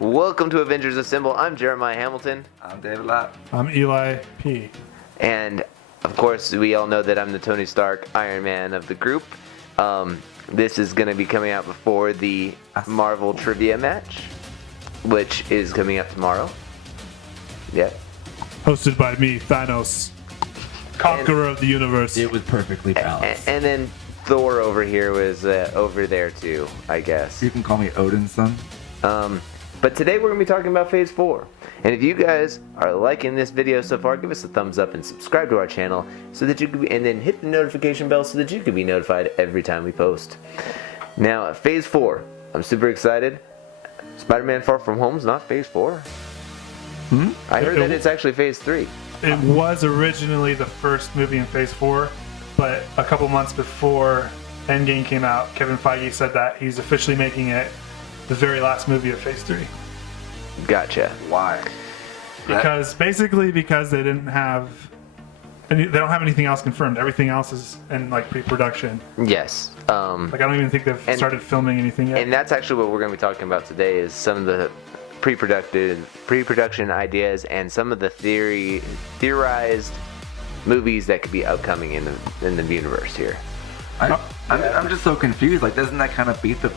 Welcome to Avengers Assemble. I'm Jeremiah Hamilton. I'm David Lapp. I'm Eli P. And, of course, we all know that I'm the Tony Stark Iron Man of the group. This is going to be coming out before the Marvel Trivia match, which is coming up tomorrow. Yeah. Hosted by me, Thanos, conqueror of the universe. It was perfectly balanced. And then Thor over here was over there too, I guess. You can call me Odin's son. But today we're going to be talking about Phase 4. And if you guys are liking this video so far, give us a thumbs up and subscribe to our channel so that you can and then hit the notification bell so that you can be notified every time we post. Now, Phase 4. I'm super excited. Spider-Man Far From Home is not Phase 4. I heard that it's actually Phase 3. It was originally the first movie in Phase 4, but a couple months before Endgame came out, Kevin Feige said that he's officially making it the very last movie of Phase 3. Gotcha. Why? Because they don't have anything else confirmed. Everything else is in like pre-production. Yes. I don't even think they've started filming anything yet. And that's actually what we're going to be talking about today is some of the pre-production ideas and some of the theorized movies that could be upcoming in the universe here. I'm just so confused. Like, doesn't that kind of beat the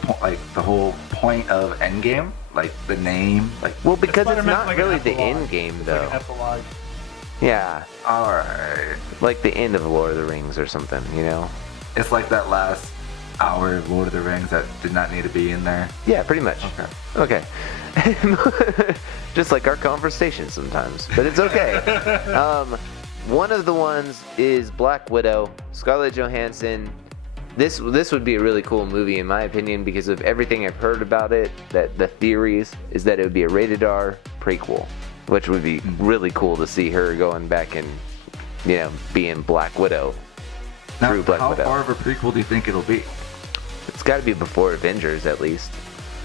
the whole point of Endgame? Like the name, like. Well, because it's not like really the end game, though. Like an epilogue. Yeah. All right. Like the end of Lord of the Rings or something, you know? It's like that last hour of Lord of the Rings that did not need to be in there. Yeah, pretty much. Okay. Just like our conversation sometimes, but it's okay. One of the ones is Black Widow, Scarlett Johansson. This would be a really cool movie in my opinion because of everything I've heard about it. That the theories is that it would be a rated R prequel, which would be really cool to see her going back and being Black Widow through Black Widow. How far of a prequel do you think it'll be? It's got to be before Avengers at least.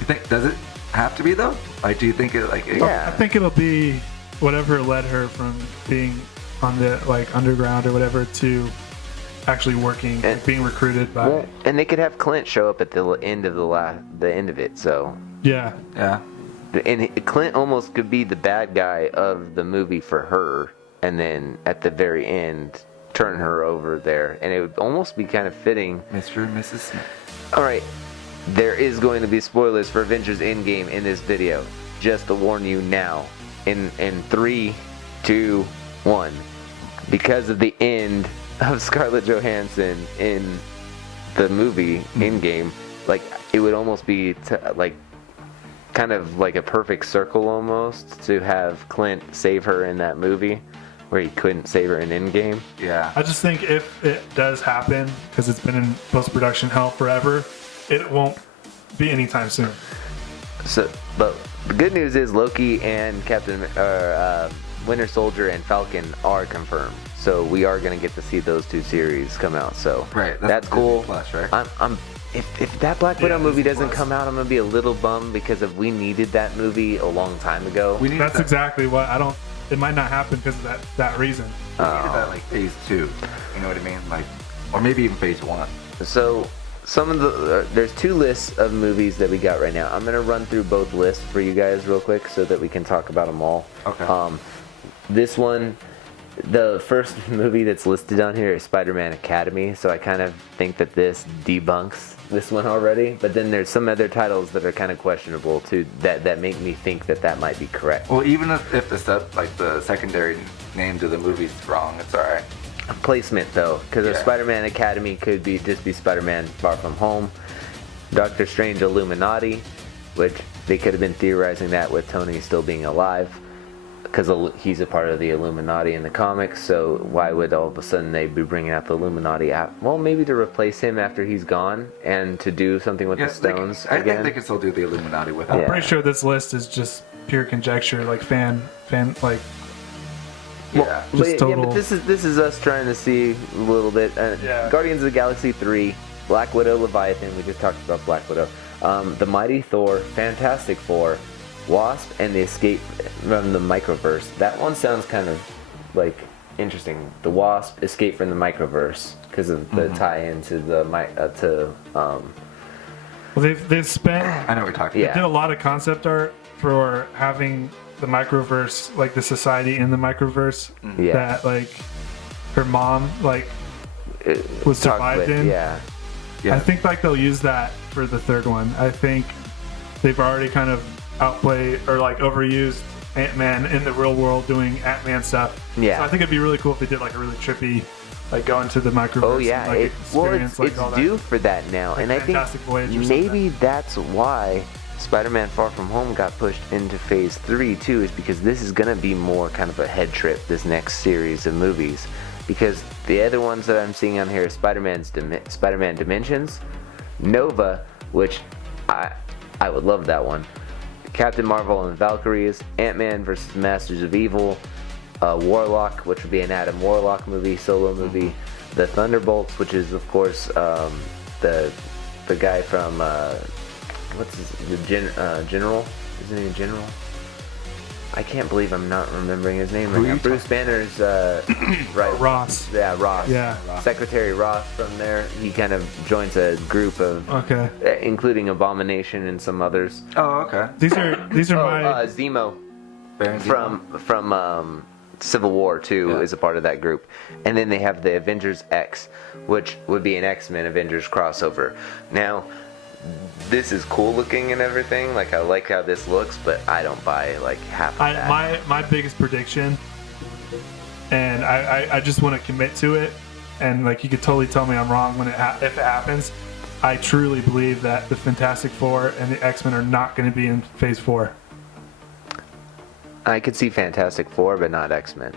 You think does it have to be though? Like, do you think it Yeah. I think it'll be whatever led her from being on the underground or whatever to actually working, being recruited by. Well, and they could have Clint show up at the end of the end of it. So Yeah. and Clint almost could be the bad guy of the movie for her, and then at the very end turn her over there, and it would almost be kind of fitting. Mr. and Mrs. Smith. All right, there is going to be spoilers for Avengers Endgame in this video. Just to warn you now, in 3, 2, 1, because of the end of Scarlett Johansson in the movie Endgame, like it would almost be kind of like a perfect circle almost to have Clint save her in that movie where he couldn't save her in Endgame. Yeah. I just think if it does happen, because it's been in post-production hell forever, it won't be anytime soon. So, but the good news is Loki and Winter Soldier and Falcon are confirmed. So we are going to get to see those two series come out. So right, that's cool. Plus, right? If that Black Widow movie doesn't Plus. come out, I'm going to be a little bummed because we needed that movie a long time ago. That's exactly what I don't. It might not happen because of that reason. We needed that like phase 2. You know what I mean? Like, or maybe even phase 1. So some of the there's 2 lists of movies that we got right now. I'm going to run through both lists for you guys real quick so that we can talk about them all. Okay. This one, the first movie that's listed on here is Spider-Man Academy, so I kind of think that this debunks this one already. But then there's some other titles that are kind of questionable too, that make me think that might be correct. Well, even if the secondary name to the movie's wrong, it's alright. Placement though, because Spider-Man Academy could just be Spider-Man Far From Home. Doctor Strange Illuminati, which they could have been theorizing that with Tony still being alive, because he's a part of the Illuminati in the comics, so why would all of a sudden they be bringing out the Illuminati out? Well, maybe to replace him after he's gone and to do something with the stones I again. think they can still do the Illuminati without. I'm pretty sure this list is just pure conjecture, like fan, like. Yeah. But this is us trying to see a little bit. Guardians of the Galaxy 3, Black Widow, Leviathan. We just talked about Black Widow. The Mighty Thor, Fantastic Four, Wasp, and the Escape from the Microverse. That one sounds kind of like interesting. The Wasp, Escape from the Microverse, because of the tie-in to the Well, they've spent. I know what we're talking Yeah. They did a lot of concept art for having the microverse, like the society in the microverse. Yeah. That like her mom like was Talk survived with- in. Yeah. Yeah. I think like they'll use that for the third one. I think they've already kind of outplayed or like overused Ant-Man in the real world doing Ant-Man stuff. Yeah. So I think it'd be really cool if they did like a really trippy, like go into the microverse. Oh yeah, and, like, experience, like, it's all that. due for that now, Like and I think Fantastic Voyage or maybe that's why Spider-Man: Far From Home got pushed into Phase 3 too, is because this is gonna be more kind of a head trip. This next series of movies, because the other ones that I'm seeing on here are Spider-Man Dimensions, Nova, which I would love that one. Captain Marvel and Valkyries, Ant-Man versus Masters of Evil, Warlock, which would be an Adam Warlock movie, solo movie, the Thunderbolts, which is of course the guy from what's his General? Is his name General? I can't believe I'm not remembering his name right now. Bruce Banner's right. Ross. Yeah, Ross. Yeah. Secretary Ross from there. He kind of joins a group of, Okay. including Abomination and some others. Oh, okay. These are my. Zemo Baron Zemo. from Civil War too Yeah. is a part of that group, and then they have the Avengers X, which would be an X-Men Avengers crossover. Now, this is cool looking and everything. Like I like how this looks, but I don't buy like half of that. My biggest prediction, and I just want to commit to it, and like you could totally tell me I'm wrong when if it happens. I truly believe that the Fantastic Four and the X-Men are not going to be in Phase 4. I could see Fantastic Four, but not X-Men.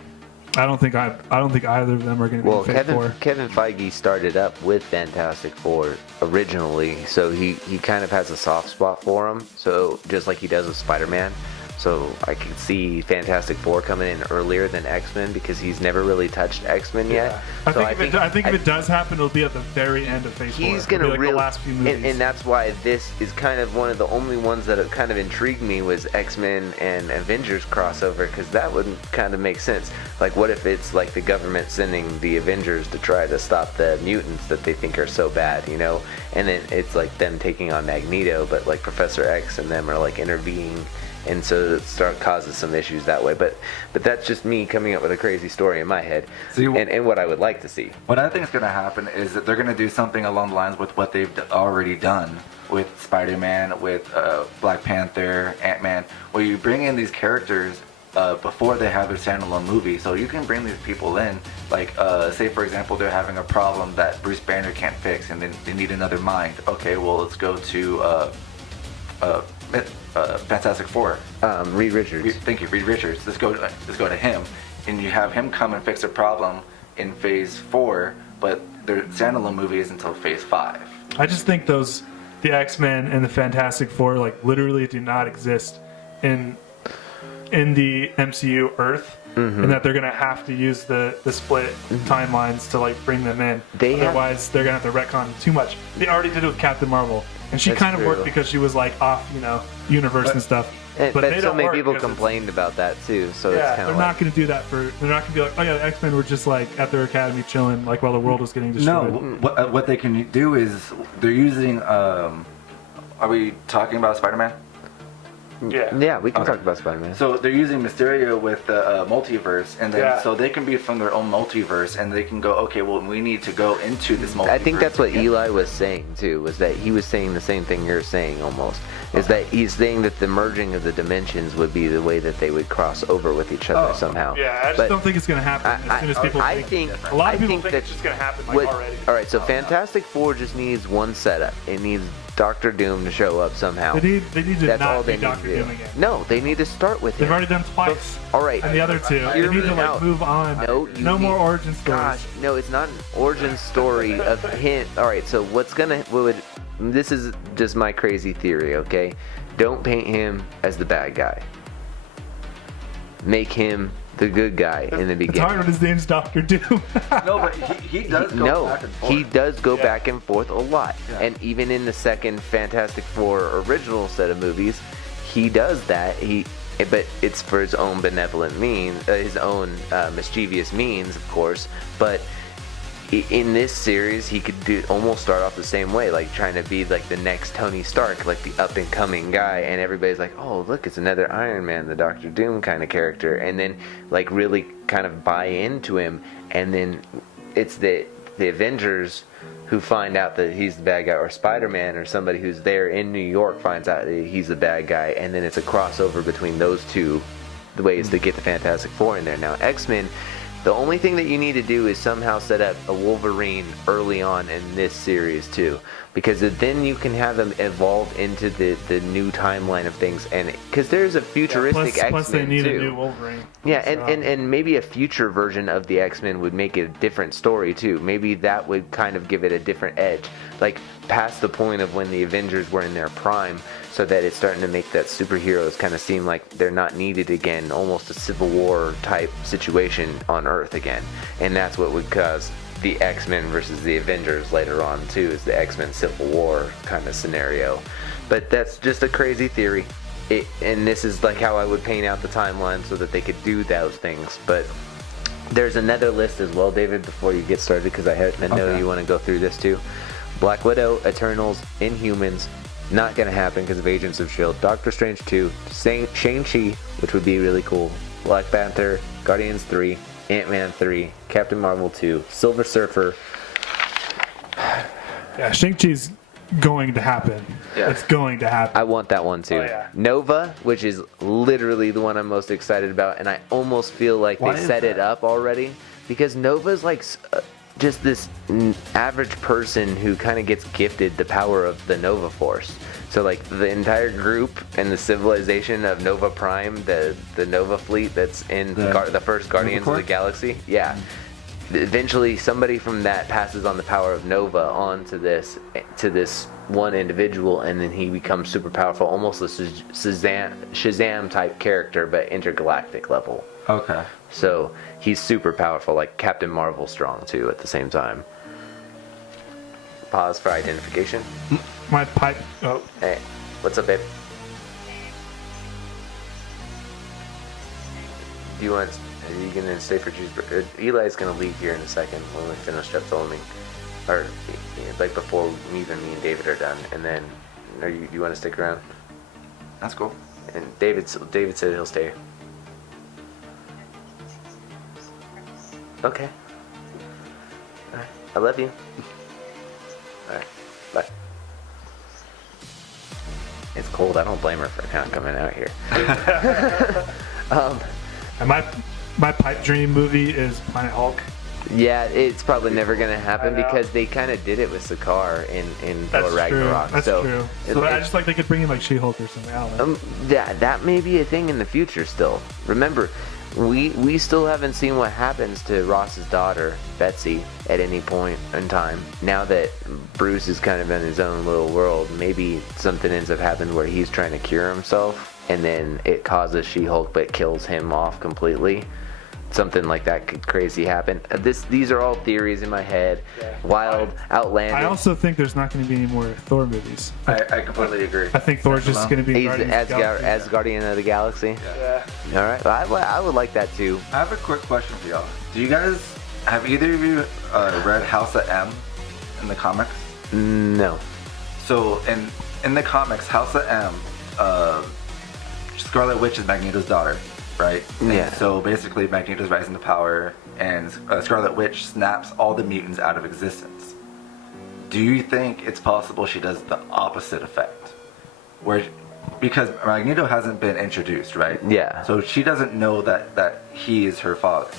I don't think either of them are going to be Well, in Phase 4. Kevin Feige started up with Fantastic Four originally, so he kind of has a soft spot for him. So just like he does with Spider-Man. So I could see Fantastic Four coming in earlier than X-Men because he's never really touched X-Men yet. I So think if it does happen, it'll be at the very end of Phase 4. he's It'll gonna be like really, the last few movies. and that's why this is kind of one of the only ones that have kind of intrigued me was X-Men and Avengers crossover, because that would kind of make sense. Like, what if it's like the government sending the Avengers to try to stop the mutants that they think are so bad, you know? And then it's like them taking on Magneto, but like Professor X and them are like intervening. And so it causes some issues that way, but that's just me coming up with a crazy story in my head, See, and what I would like to see. What I think is going to happen is that they're going to do something along the lines with what they've already done with Spider-Man, with Black Panther, Ant-Man, where you bring in these characters before they have their standalone movie. So you can bring these people in, like say for example they're having a problem that Bruce Banner can't fix, and then they need another mind. Okay, well let's go to Fantastic Four. Reed Richards. Thank you, Reed Richards. Let's go to him, and you have him come and fix a problem in Phase 4, but their standalone movie is until Phase 5. I just think the X-Men and the Fantastic Four like literally do not exist in the MCU Earth, and that they're gonna have to use the split timelines to like bring them in. Otherwise, they're gonna have to retcon too much. They already did it with Captain Marvel, and she That's kind of worked true. because she was like off, universe and stuff. But they so don't many work people because complained about that too. So it's Yeah, kind they're of not like, going to do that they're not going to be like, oh yeah, the X-Men were just like at their academy chilling, like while the world was getting destroyed. No, what they can do is they're using. Are we talking about Spider-Man? yeah, we can Okay. talk about Spider-Man. So they're using Mysterio with the multiverse, and then so they can be from their own multiverse, and they can go, okay, well we need to go into this multiverse. I think that's what again. Eli was saying too. Was that he was saying the same thing you're saying almost? Is that he's saying that the merging of the dimensions would be the way that they would cross over with each other somehow. Yeah, I just But don't think it's going to happen as soon as people I think. think A lot of I people think think it's just going to happen like what- already. All right, so Fantastic Four just needs one setup. It needs Doctor Doom to show up somehow. They need to That's all not they be need Doctor to do. Doom again. No, they need to start with They've him. already done twice. All right. And the other two. They Hear need to me out. like move on. No, you no need- more origin stories. Gosh, no, it's not an origin story of him. All right, so this is just my crazy theory, okay? Don't paint him as the bad guy. Make him the good guy in the It's beginning. hard when his name's Doctor Doom. No, but he does go back and forth. He does go back and forth a lot. Yeah. And even in the second Fantastic Four original set of movies, he does that. But it's for his own benevolent means, his own mischievous means, of course. But in this series, he could almost start off the same way, like trying to be like the next Tony Stark, like the up and coming guy, and everybody's like, oh look, it's another Iron Man, the Doctor Doom kind of character, and then like really kind of buy into him, and then it's the Avengers who find out that he's the bad guy, or Spider-Man or somebody who's there in New York finds out that he's the bad guy, and then it's a crossover between those two ways to get the Fantastic Four in there. Now X-Men, the only thing that you need to do is somehow set up a Wolverine early on in this series too, because then you can have them evolve into the new timeline of things, and because there's a futuristic X-Men plus they need too. a new Wolverine. Yeah, So, and maybe a future version of the X-Men would make it a different story too. Maybe that would kind of give it a different edge, like past the point of when the Avengers were in their prime, so that it's starting to make that superheroes kind of seem like they're not needed again, almost a Civil War type situation on Earth again. And that's what would cause the X-Men versus the Avengers later on too, is the X-Men Civil War kind of scenario. But that's just a crazy theory. And this is like how I would paint out the timeline so that they could do those things. But there's another list as well, David, before you get started, because I know you want to go through this too. Black Widow, Eternals, Inhumans, not going to happen because of Agents of S.H.I.E.L.D. Doctor Strange 2, Shang-Chi, which would be really cool, Black Panther, Guardians 3, Ant-Man 3, Captain Marvel 2, Silver Surfer. Yeah, Shang-Chi's going to happen. Yeah. It's going to happen. I want that one too. Oh, yeah. Nova, which is literally the one I'm most excited about, and I almost feel like Why they is set it that? up already, because Nova's like just this average person who kind of gets gifted the power of the Nova Force. So like the entire group and the civilization of Nova Prime, the Nova fleet that's in the first Guardians of the Korg? Galaxy, yeah. Eventually somebody from that passes on the power of Nova on to this one individual, and then he becomes super powerful, almost a Shazam type character, but intergalactic level. Okay. So he's super powerful, like Captain Marvel strong too at the same time. Pause for identification. My pipe. Oh, Hey, what's up, babe? Do you want? Are you gonna stay for cheeseburger? Eli's gonna leave here in a second when we finish up filming, or like before even me and David are done. And then, do you want to stick around? That's cool. And David said he'll stay. Okay. Alright. I love you. Alright. Bye. It's cold. I don't blame her for not coming out here. and my pipe dream movie is Planet Hulk. Yeah, it's probably never gonna happen I know. because they kind of did it with Sakaar in That's Thor Ragnarok. true. That's so true. it- So I it- just like they could bring in like She-Hulk or something. I don't know. Yeah, that may be a thing in the future still. Remember, we still haven't seen what happens to Ross's daughter, Betsy, at any point in time. Now that Bruce is kind of in his own little world, maybe something ends up happening where he's trying to cure himself, and then it causes She-Hulk but kills him off completely. Something like that could crazy happen. These are all theories in my head. Yeah. Wild, outlandish. I also think there's not going to be any more Thor movies. I completely agree. I think Thor's just going to be He's Guardians of the Galaxy. as Guardian of the Galaxy. Yeah. All right, I would like that too. I have a quick question for y'all. Have either of you read House of M in the comics? No. So in the comics, House of M, Scarlet Witch is Magneto's daughter, right? And Yeah. so basically, Magneto's rising to power, and Scarlet Witch snaps all the mutants out of existence. Do you think it's possible she does the opposite effect, because Magneto hasn't been introduced, right? Yeah. So she doesn't know that he is her father.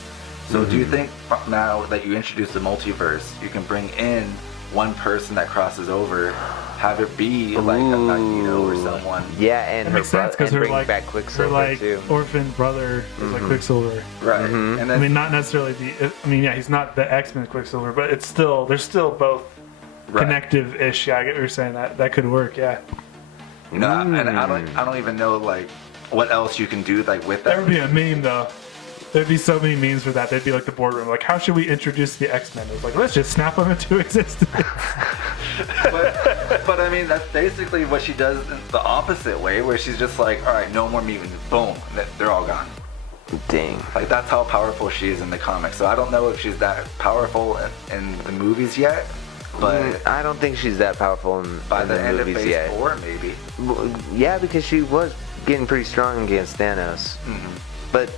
So do you think now that you introduce the multiverse, you can bring in one person that crosses over, have it be like a Magneto or someone? Yeah, and That her makes sense because and her bring like back her Quicksilver like too. orphan brother is like Quicksilver. Right. And I then mean, not necessarily yeah, he's not the X-Men Quicksilver, but it's still they're still both Right. connective-ish. Yeah, I get what you're saying. That could work. Yeah, and I don't even know like what else you can do like with that that. would be a meme though. There'd be so many memes for that. They'd be like the boardroom, like how should we introduce the X-Men? It's like let's just snap them into existence. but I mean that's basically what she does in the opposite way, where she's just like, all right, no more mutants, boom, they're all gone. Dang. Like, that's how powerful she is in the comics. So I don't know if she's that powerful in the movies yet, but I don't think she's that powerful in by the end of movies Phase yet. 4, maybe. Well, yeah, because she was getting pretty strong against Thanos. But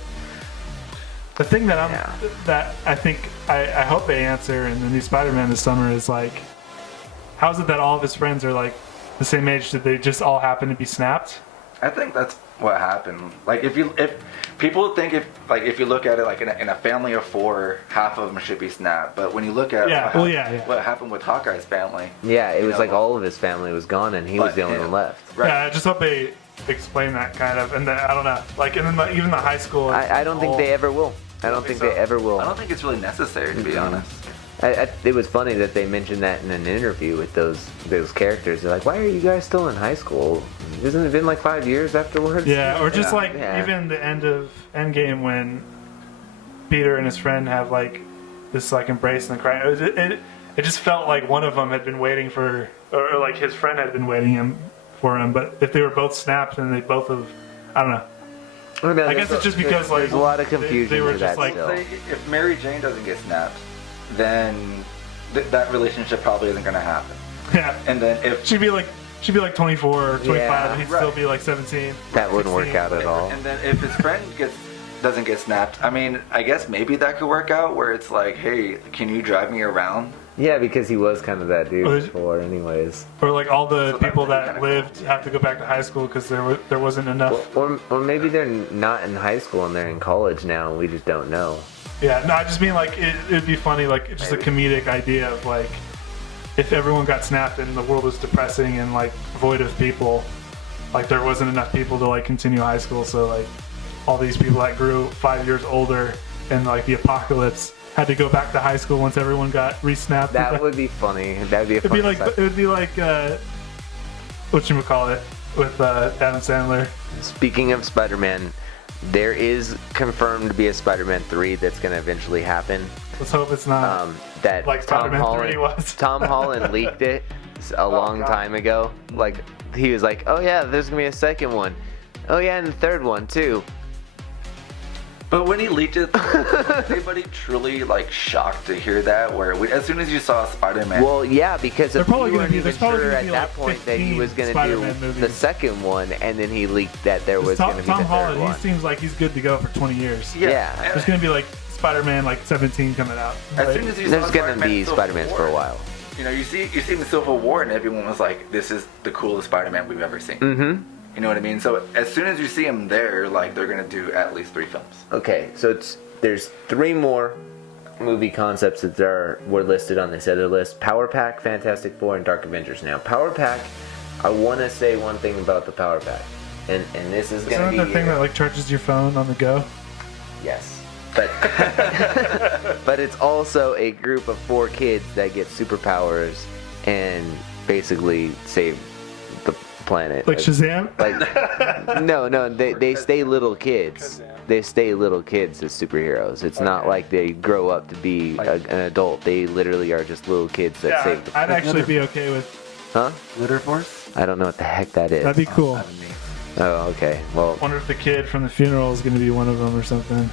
The thing that Yeah. that I think I hope they answer in the new Spider-Man this summer is like, how is it that all of his friends are like the same age? Did they just all happen to be snapped? I think that's what happened. Like, if people think if you look at it like in a family of 4, half of them should be snapped. But when you look at what happened with Hawkeye's family, yeah, it was like all of his family was gone and he was the only one left. Right. Yeah, I just hope they explain that kind of, and then I don't know, like, and then even the high school. I don't think they ever will. I don't think they ever will. I don't think it's really necessary, to be honest. It was funny that they mentioned that in an interview with those characters. They're like, "Why are you guys still in high school? Hasn't it been like 5 years afterwards?" Yeah, or just like Yeah. even the end of Endgame when Peter and his friend have like this like embrace and cry. It just felt like one of them had been waiting for, or like his friend had been waiting for him. But if they were both snapped and they both have, I don't know. Well, no, I guess it's just because like there's a lot of confusion they were to just that like still. If Mary Jane doesn't get snapped, then that relationship probably isn't going to happen. yeah. And then if She'd be like 24 or 25 Yeah, and he'd right. still be like 17. That wouldn't work 16. out at all. And then if his friend doesn't get snapped, I mean, I guess maybe that could work out where it's like, hey, can you drive me around? Yeah, because he was kind of that dude Well, before, anyways. Or like all the So people that'd be that kinda lived have to go back to high school because there wasn't enough. Or maybe they're not in high school and they're in college now, and we just don't know. Yeah, no, I just mean like it'd be funny, like just a comedic idea of like if everyone got snapped and the world was depressing and like void of people, like there wasn't enough people to like continue high school, so like all these people that grew 5 years older and like the apocalypse had to go back to high school once everyone got re-snapped. That would be funny. That would be a It'd funny be like side. it would be like whatchamacallit with Adam Sandler. Speaking of Spider-Man, there is confirmed to be a Spider-Man 3 that's going to eventually happen. Let's hope it's not That like Tom Spider-Man 3 Holland, was. Tom Holland leaked it a long God. time ago. Like, he was like, "Oh yeah, there's gonna be a second one. Oh yeah, and the third one too." But when he leaked it, was anybody truly like shocked to hear that? As soon as you saw Spider-Man, Well, yeah, because They're if probably you gonna weren't be- even there's probably sure gonna at be, that like, point that he 15 was gonna Spider-Man do movies. the second one, and then he leaked that there was Tom, gonna be the Tom third Holland, one. he seems like he's good to go for 20 years. Yeah. There's gonna be like Spider-Man like 17 coming out. as right? soon as you There's saw gonna Spider-Man be in Civil Spider-Mans War, for a while. You know, you see in the Civil War, and everyone was like, "This is the coolest Spider-Man we've ever seen." Mm-hmm. You know what I mean? So as soon as you see him there, like they're gonna do at least 3 films. Okay, so there's 3 more movie concepts that were listed on this other list: Power Pack, Fantastic Four, and Dark Avengers. Now, Power Pack, I want to say one thing about the Power Pack, and this is Isn't gonna be that the thing that like charges your phone on the go? yes, but but it's also a group of 4 kids that get superpowers and basically save the planet. Like Shazam? Like no, they stay little kids. They stay little kids as superheroes. It's not like they grow up to be an adult. They literally are just little kids that Yeah, save the I'd actually be okay with. Huh? Glitter Force? I don't know what the heck that is. That'd be cool. Oh, okay. Well, Wonder if the kid from the funeral is gonna be one of them or something.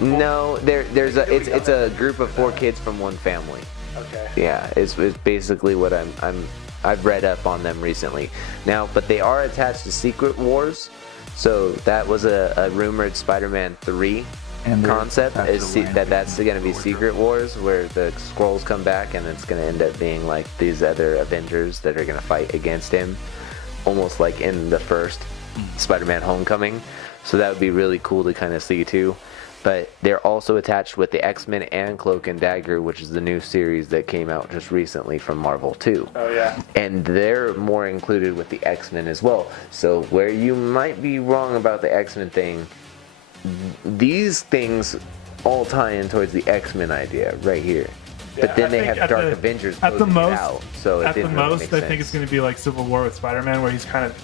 no. There's it's a group of 4 kids from one family. Okay. Yeah, it's basically what I've read up on them recently. Now, but they are attached to Secret Wars, so that was a rumored Spider-Man 3 And they're concept. attached to That's going to be Secret Wars, where the Skrulls come back, and it's going to end up being like these other Avengers that are going to fight against him, almost like in the first Spider-Man Homecoming. So that would be really cool to kind of see too. But they're also attached with the X-Men and Cloak and Dagger, which is the new series that came out just recently from Marvel too. Oh yeah. And they're more included with the X-Men as well. So where you might be wrong about the X-Men thing, these things all tie in towards the X-Men idea right here. Yeah, But then I they think have at Dark the- Avengers at the closing it most- out. So it At the didn't really most, make I think sense. it's gonna be like Civil War with Spider-Man, where he's kind of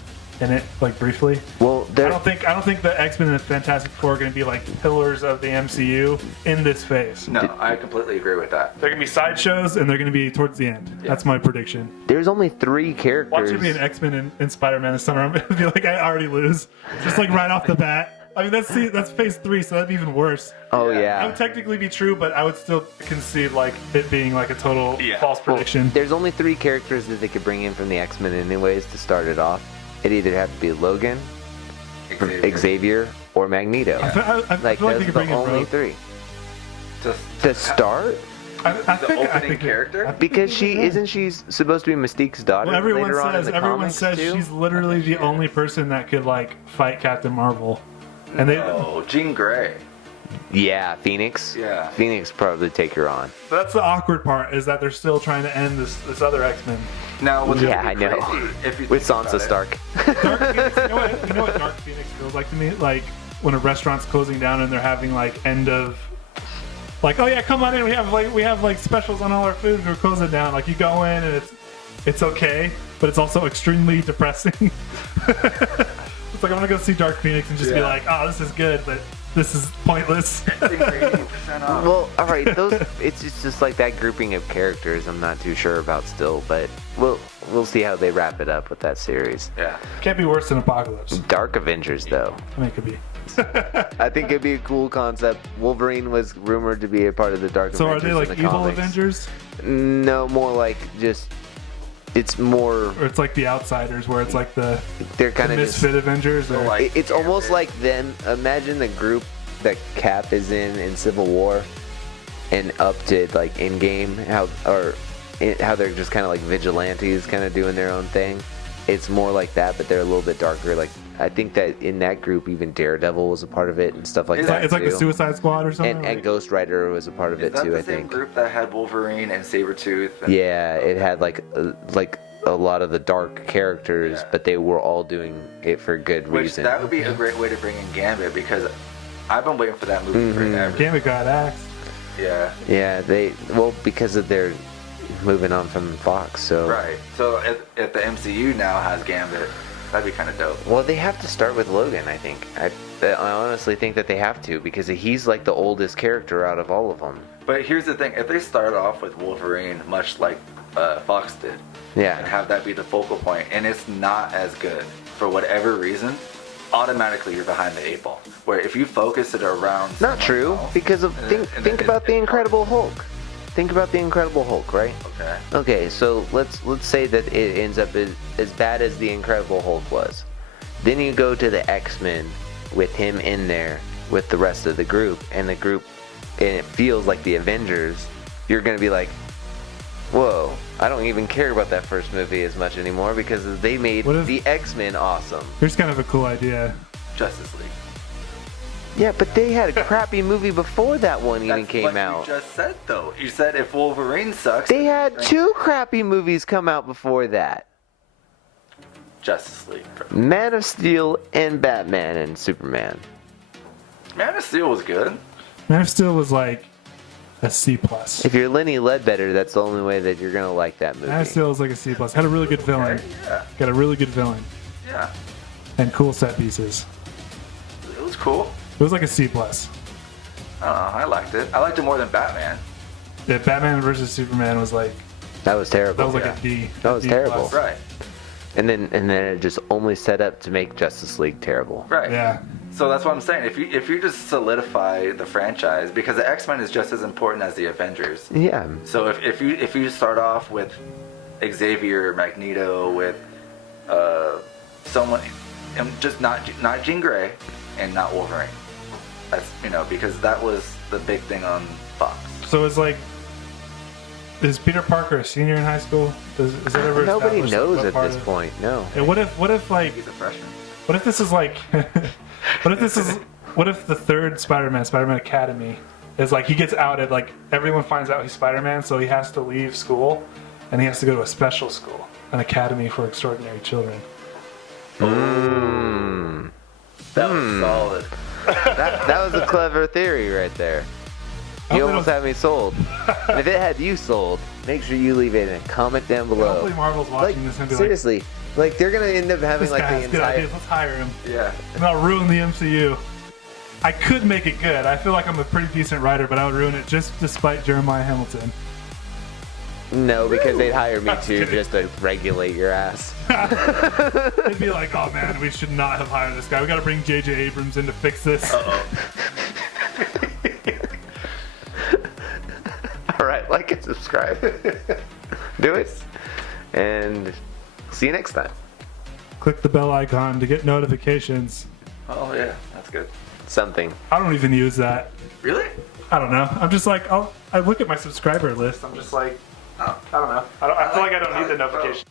in it like briefly. Well, I don't think the X-Men and the Fantastic Four are gonna be like pillars of the MCU in this phase. No, I completely agree with that. They're gonna be sideshows, and they're gonna be towards the end. That's my prediction. there's only 3 characters. Watching me an X-Men and Spider-Man this summer, I'm gonna be like, I already lose, just like right off the bat. I mean, that's phase 3, so that'd be even worse. Oh Yeah. That yeah. would technically be true, but I would still concede like it being like a total Yeah. false Well, prediction. there's only 3 characters that they could bring in from the X-Men anyways to start it off. It either have to be Logan, Xavier, or Magneto. I Like feel like those they are could the bring in only Rogue. 3 Just to start. I the think opening character? Because she's supposed to be Mystique's daughter. Well, everyone later on in says the everyone comics, says too. she's literally the only person that could like fight Captain Marvel, and they. Oh, Jean Grey. Yeah, Phoenix. Yeah. Phoenix probably take her on. That's the awkward part is that they're still trying to end this other X-Men. Now, what's Yeah, gonna I be know. crazy if you With think about Sansa it- Stark. Dark Phoenix, you know what Dark Phoenix feels like to me? Like when a restaurant's closing down and they're having like end of, like, oh yeah, come on in. We have like specials on all our food. We're closing down. Like you go in and it's okay, but it's also extremely depressing. It's like I'm gonna go see Dark Phoenix and just be Yeah. like, oh, this is good, but this is pointless. Think for 80% off. Well, all right, those it's just like that grouping of characters. I'm not too sure about still, but we'll see how they wrap it up with that series. Yeah. Can't be worse than Apocalypse. Dark Avengers, though, I mean, it could be. I think it'd be a cool concept. Wolverine was rumored to be a part of the Dark So are Avengers. they like in the evil comics. Avengers, No, more like just it's more. or it's like the Outsiders, where it's like the They're kind of just. misfit Avengers? Or, like- It's almost like them. Imagine the group that Cap is in Civil War, and up to like Endgame, how they're just kind of like vigilantes, kind of doing their own thing. It's more like that, but they're a little bit darker. Like I think that in that group, even Daredevil was a part of it and stuff like Is that. it's like the too. Suicide Squad or something. And Ghost Rider was a part of Is it that too. the I same think. group that had Wolverine and Sabretooth? And Yeah, it had like a lot of the dark characters, Yeah. but they were all doing it for good Which reason. that would be a great way to bring in Gambit because I've been waiting for that movie Mm-hmm. forever. Gambit got axed. Yeah. Yeah, because of their moving on from Fox. So Right. So if the MCU now has Gambit, that'd be kind of dope. Well, they have to start with Logan. I think. I honestly think that they have to because he's like the oldest character out of all of them. But here's the thing: if they start off with Wolverine, much like Fox did, and Yeah. have that be the focal point, and it's not as good for whatever reason, automatically you're behind the 8 ball. Where if you focus it around Not someone about else, because of and think then about the it's Incredible Hulk. Think about the Incredible Hulk, right? Okay. Okay, so let's say that it ends up as bad as the Incredible Hulk was. Then you go to the X-Men with him in there with the rest of the group, and it feels like the Avengers. You're gonna be like, whoa, I don't even care about that first movie as much anymore because they made What if- the X-Men awesome. Here's kind of a cool idea. Justice League. Yeah, but they had a crappy movie before that one even That's came what out. you just said though. You said if Wolverine sucks, They had 2 crappy movies come out before that. Justice League. Man of Steel and Batman and Superman. Man of Steel was good. Man of Steel was like a C plus. If you're Lenny Ledbetter, that's the only way that you're gonna like that movie. Man of Steel was like a C plus. Had a really good villain. Okay, yeah. Got a really good villain Yeah. and cool set pieces. It was cool. It was like a C plus. I don't know. I liked it. I liked it more than Batman. Yeah, Batman versus Superman was like That was terrible. that was like Yeah. a D. That was D terrible. plus. Right. And then it just only set up to make Justice League terrible. Right. Yeah. So that's what I'm saying. If you just solidify the franchise, because the X-Men is just as important as the Avengers. Yeah. So if you start off with Xavier, Magneto, with someone, and just not Jean Grey, and not Wolverine. That's because that was the big thing on Fox. So it's like, is Peter Parker a senior in high school? Is that ever Nobody established, knows what at part this of- point. No. And what if like He's a freshman. what if this is like what if the third Spider-Man Academy is like he gets outed, like everyone finds out he's Spider-Man, so he has to leave school and he has to go to a special school, an academy for extraordinary children. That was solid. That was a clever theory right there. Hopefully You almost don't- had me sold. And if it had you sold, make sure you leave it in a comment down below. Hopefully Marvel's watching this and be seriously, like they're gonna end up like, having this like guy the has good entire. ideas, let's hire him. Yeah. And I'll ruin the MCU. I could make it good. I feel like I'm a pretty decent writer, but I would ruin it just despite Jeremiah Hamilton. No, because they'd hire me too, kidding. just to regulate your ass. They'd be like, oh man, we should not have hired this guy. We got to bring J.J. Abrams in to fix this. All right, like and subscribe. Do it. And see you next time. Click the bell icon to get notifications. Oh yeah, that's good. Something. I don't even use that. Really? I don't know. I'm just like, I look at my subscriber list. I'm just like, I don't know. I feel like I don't need the notification.